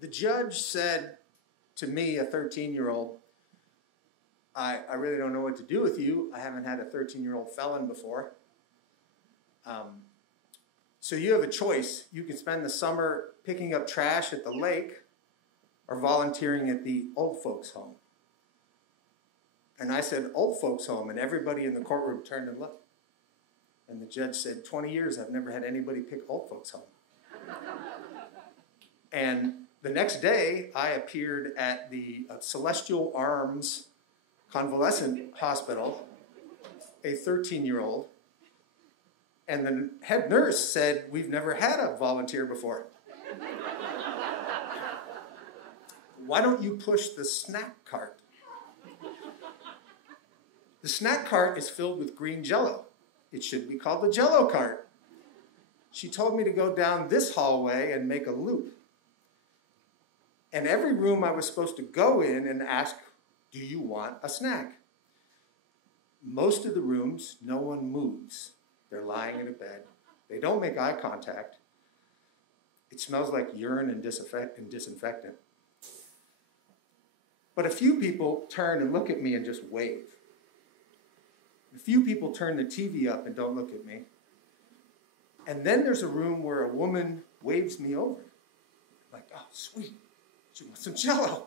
The judge said to me, a 13-year-old, I really don't know what to do with you. I haven't had a 13-year-old felon before. So you have a choice. You can spend the summer picking up trash at the lake or volunteering at the old folks' home. And I said, old folks' home, and everybody in the courtroom turned and looked. And the judge said, 20 years, I've never had anybody pick old folks' home. And the next day, I appeared at the Celestial Arms Convalescent Hospital, a 13-year-old, and the head nurse said, we've never had a volunteer before. Why don't you push the snack cart? The snack cart is filled with green Jell-O. It should be called the Jell-O cart. She told me to go down this hallway and make a loop. And every room I was supposed to go in and ask, do you want a snack? Most of the rooms, no one moves. They're lying in a bed. They don't make eye contact. It smells like urine and disinfectant. But a few people turn and look at me and just wave. A few people turn the TV up and don't look at me. And then there's a room where a woman waves me over. Like, oh, sweet. She wants some Jell-O.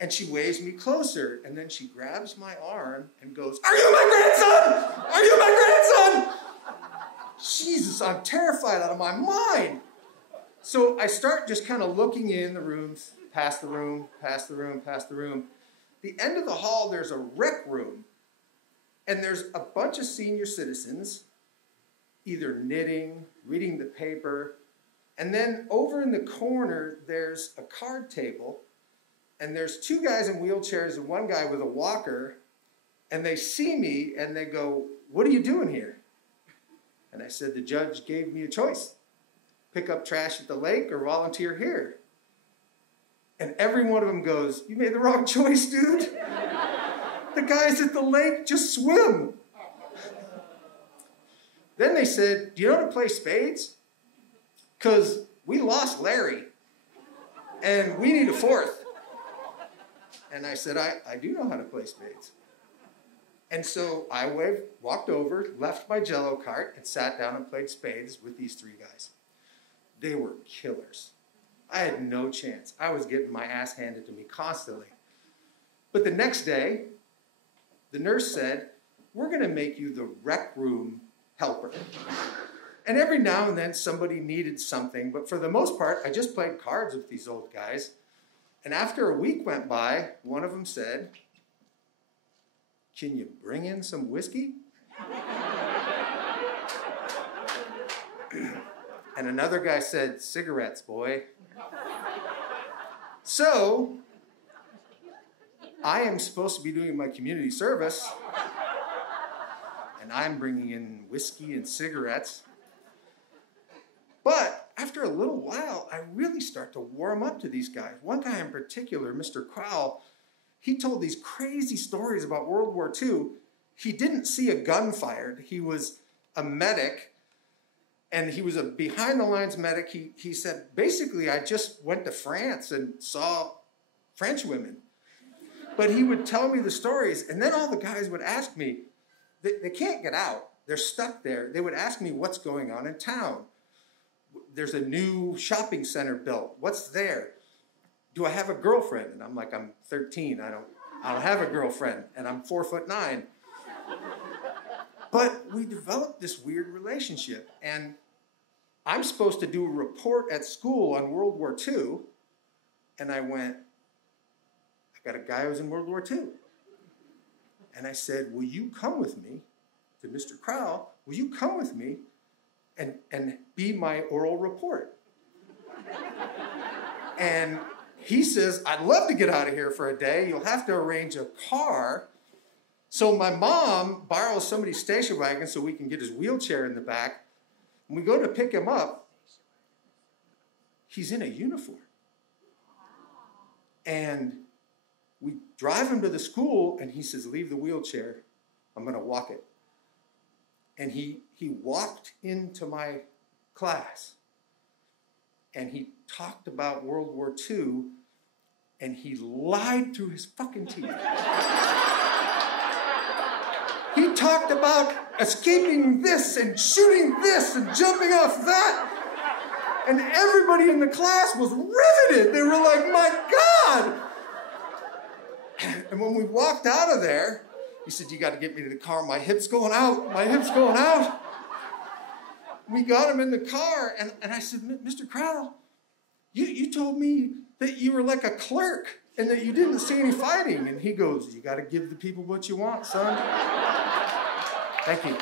And she waves me closer. And then she grabs my arm and goes, are you my grandson? Are you my grandson? Jesus, I'm terrified out of my mind. So I start just kind of looking in the rooms, past the room, past the room, past the room. The end of the hall, there's a rec room. And there's a bunch of senior citizens, either knitting, reading the paper, and then over in the corner, there's a card table, and there's two guys in wheelchairs and one guy with a walker, and they see me, and they go, what are you doing here? And I said, the judge gave me a choice. Pick up trash at the lake or volunteer here. And every one of them goes, you made the wrong choice, dude. The guys at the lake just swim. Then they said, do you know how to play spades? Because we lost Larry, and we need a fourth. And I said, I do know how to play spades. And so I walked over, left my Jell-O cart, and sat down and played spades with these three guys. They were killers. I had no chance. I was getting my ass handed to me constantly. But the next day, the nurse said, we're going to make you the rec room helper. And every now and then somebody needed something, but for the most part, I just played cards with these old guys. And after a week went by, one of them said, can you bring in some whiskey? And another guy said, cigarettes, boy. So, I am supposed to be doing my community service, and I'm bringing in whiskey and cigarettes. But after a little while, I really start to warm up to these guys. One guy in particular, Mr. Crowell, he told these crazy stories about World War II. He didn't see a gun fired. He was a medic, and he was a behind-the-lines medic. He said, basically, I just went to France and saw French women. But he would tell me the stories, and then all the guys would ask me, they can't get out. They're stuck there. They would ask me what's going on in town. There's a new shopping center built. What's there? Do I have a girlfriend? And I'm like, I'm 13. I don't have a girlfriend, and I'm 4'9". But we developed this weird relationship, and I'm supposed to do a report at school on World War II, and I went, I got a guy who was in World War II. And I said, will you come with me to Mr. Crowell? Will you come with me and be my oral report? And he says, I'd love to get out of here for a day. You'll have to arrange a car. So my mom borrows somebody's station wagon so we can get his wheelchair in the back. When we go to pick him up, he's in a uniform. And we drive him to the school, and he says, leave the wheelchair. I'm going to walk it. And he walked into my class. and he talked about World War II, and he lied through his fucking teeth. He talked about escaping this and shooting this and jumping off that. And everybody in the class was riveted. They were like, my God. And when we walked out of there, he said, you got to get me to the car. My hip's going out. My hip's going out. We got him in the car. And I said, Mr. Crowell, you told me that you were like a clerk and that you didn't see any fighting. And he goes, you got to give the people what you want, son. Thank you.